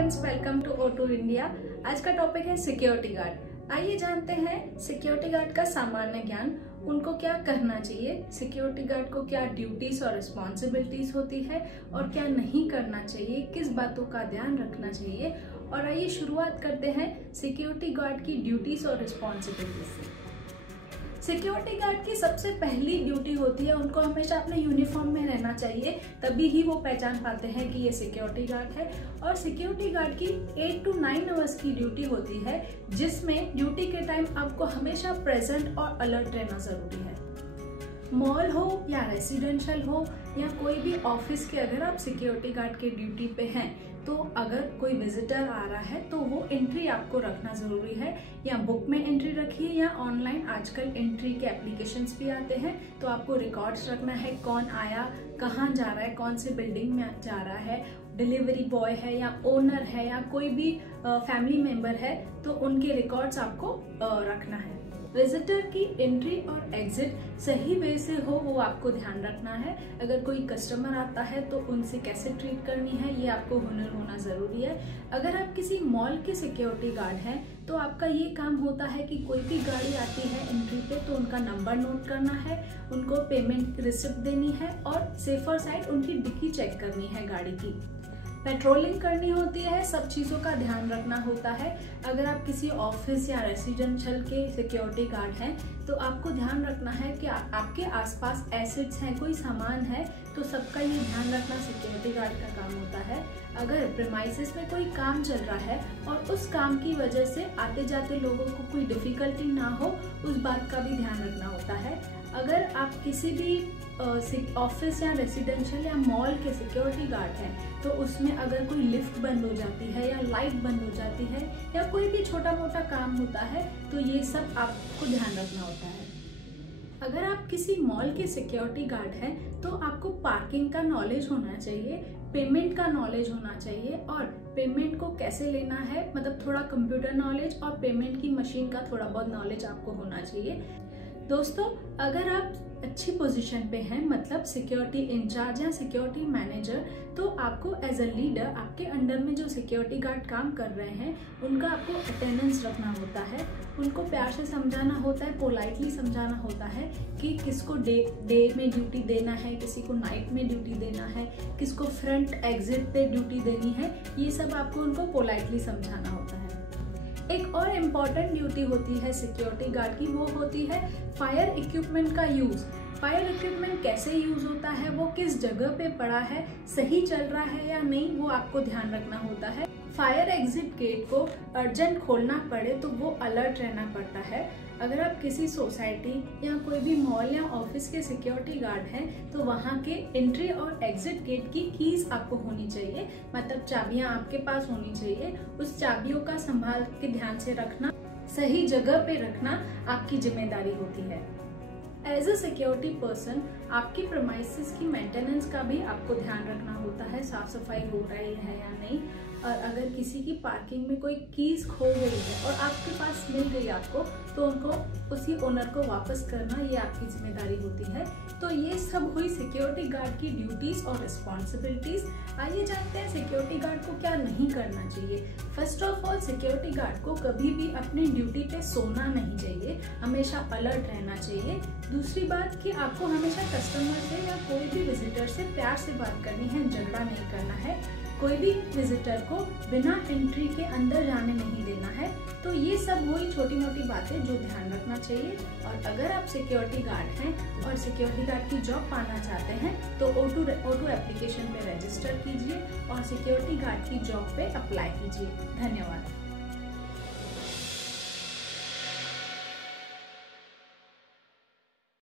Friends, welcome to O2 India. आज का topic है सिक्योरिटी गार्ड। आइए जानते हैं सिक्योरिटी गार्ड का सामान्य ज्ञान, उनको क्या करना चाहिए, सिक्योरिटी गार्ड को क्या ड्यूटीज और रिस्पॉन्सिबिलिटीज होती है और क्या नहीं करना चाहिए, किस बातों का ध्यान रखना चाहिए। और आइए शुरुआत करते हैं सिक्योरिटी गार्ड की ड्यूटीज और रिस्पॉन्सिबिलिटीज से। सिक्योरिटी गार्ड की सबसे पहली ड्यूटी होती है उनको हमेशा अपने यूनिफॉर्म में रहना चाहिए, तभी ही वो पहचान पाते हैं कि ये सिक्योरिटी गार्ड है। और सिक्योरिटी गार्ड की 8 to 9 आवर्स की ड्यूटी होती है, जिसमें ड्यूटी के टाइम आपको हमेशा प्रेजेंट और अलर्ट रहना जरूरी है। मॉल हो या रेसिडेंशियल हो या कोई भी ऑफिस के, अगर आप सिक्योरिटी गार्ड के ड्यूटी पे हैं तो अगर कोई विजिटर आ रहा है तो वो एंट्री आपको रखना जरूरी है, या बुक में एंट्री रखिए या ऑनलाइन आजकल एंट्री के एप्लीकेशंस भी आते हैं, तो आपको रिकॉर्ड्स रखना है कौन आया, कहाँ जा रहा है, कौन सी बिल्डिंग में जा रहा है, डिलीवरी बॉय है या ओनर है या कोई भी फैमिली मेंबर है, तो उनके रिकॉर्ड्स आपको रखना है। विजिटर की एंट्री और एग्जिट सही वे से हो वो आपको ध्यान रखना है। अगर कोई कस्टमर आता है तो उनसे कैसे ट्रीट करनी है, ये आपको हुनर होना जरूरी है। अगर आप किसी मॉल के सिक्योरिटी गार्ड हैं तो आपका ये काम होता है कि कोई भी गाड़ी आती है एंट्री पे तो उनका नंबर नोट करना है, उनको पेमेंट रिसिप्ट देनी है और सेफर साइड उनकी डिक्की चेक करनी है गाड़ी की। पेट्रोलिंग करनी होती है, सब चीज़ों का ध्यान रखना होता है। अगर आप किसी ऑफिस या रेसिडेंशियल के सिक्योरिटी गार्ड हैं तो आपको ध्यान रखना है कि आपके आसपास एसेट्स हैं, कोई सामान है, तो सबका ये ध्यान रखना सिक्योरिटी गार्ड का काम होता है। अगर प्रीमाइसेस में कोई काम चल रहा है और उस काम की वजह से आते जाते लोगों को कोई डिफिकल्टी ना हो, उस बात का भी ध्यान रखना होता है। अगर आप किसी भी ऑफिस या रेसिडेंशियल या मॉल के सिक्योरिटी गार्ड हैं तो उसमें अगर कोई लिफ्ट बंद हो जाती है या लाइट बंद हो जाती है या कोई भी छोटा मोटा काम होता है तो ये सब आपको ध्यान रखना होता है। अगर आप किसी मॉल के सिक्योरिटी गार्ड हैं तो आपको पार्किंग का नॉलेज होना चाहिए, पेमेंट का नॉलेज होना चाहिए और पेमेंट को कैसे लेना है, मतलब थोड़ा कंप्यूटर नॉलेज और पेमेंट की मशीन का थोड़ा बहुत नॉलेज आपको होना चाहिए। दोस्तों, अगर आप अच्छी पोजीशन पे हैं, मतलब सिक्योरिटी इंचार्ज या सिक्योरिटी मैनेजर, तो आपको एज अ लीडर आपके अंडर में जो सिक्योरिटी गार्ड काम कर रहे हैं उनका आपको अटेंडेंस रखना होता है, उनको प्यार से समझाना होता है, पोलाइटली समझाना होता है कि किसको डे में ड्यूटी देना है, किसी को नाइट में ड्यूटी देना है, किसको फ्रंट एग्जिट पे ड्यूटी देनी है, ये सब आपको उनको पोलाइटली समझाना होता है। एक और इम्पॉर्टेंट ड्यूटी होती है सिक्योरिटी गार्ड की, वो होती है फायर इक्विपमेंट का यूज। फायर इक्विपमेंट कैसे यूज होता है, वो किस जगह पे पड़ा है, सही चल रहा है या नहीं, वो आपको ध्यान रखना होता है। फायर एग्जिट गेट को अर्जेंट खोलना पड़े तो वो अलर्ट रहना पड़ता है। अगर आप किसी सोसाइटी या कोई भी मॉल या ऑफिस के सिक्योरिटी गार्ड हैं तो वहाँ के एंट्री और एग्जिट गेट की कीज आपको होनी चाहिए, मतलब चाबियां आपके पास होनी चाहिए। उस चाबियों का संभाल के ध्यान से रखना, सही जगह पे रखना आपकी जिम्मेदारी होती है। एज अ सिक्योरिटी पर्सन आपकी प्रीमाइसेस की मेंटेनेंस का भी आपको ध्यान रखना होता है, साफ सफाई हो रही है या नहीं। और अगर किसी की पार्किंग में कोई कीज खो गई है और आपके पास मिल गई आपको, तो उनको उसी ओनर को वापस करना, ये आपकी जिम्मेदारी होती है। तो ये सब हुई सिक्योरिटी गार्ड की ड्यूटीज और रिस्पॉन्सिबिलिटीज। आइए जानते हैं सिक्योरिटी गार्ड को क्या नहीं करना चाहिए। First of all, security guard को कभी भी अपनी ड्यूटी पे सोना नहीं चाहिए, हमेशा अलर्ट रहना चाहिए। दूसरी बात कि आपको हमेशा कस्टमर से या कोई भी विजिटर से प्यार से बात करनी है, झगड़ा नहीं करना है। कोई भी विजिटर को बिना एंट्री के अंदर जाने नहीं देना है। तो ये सब वही छोटी मोटी बातें जो ध्यान रखना चाहिए। और अगर आप सिक्योरिटी गार्ड हैं और सिक्योरिटी गार्ड की जॉब पाना चाहते हैं तो O2 एप्लीकेशन पे रजिस्टर कीजिए और सिक्योरिटी गार्ड की जॉब पे अप्लाई कीजिए। धन्यवाद।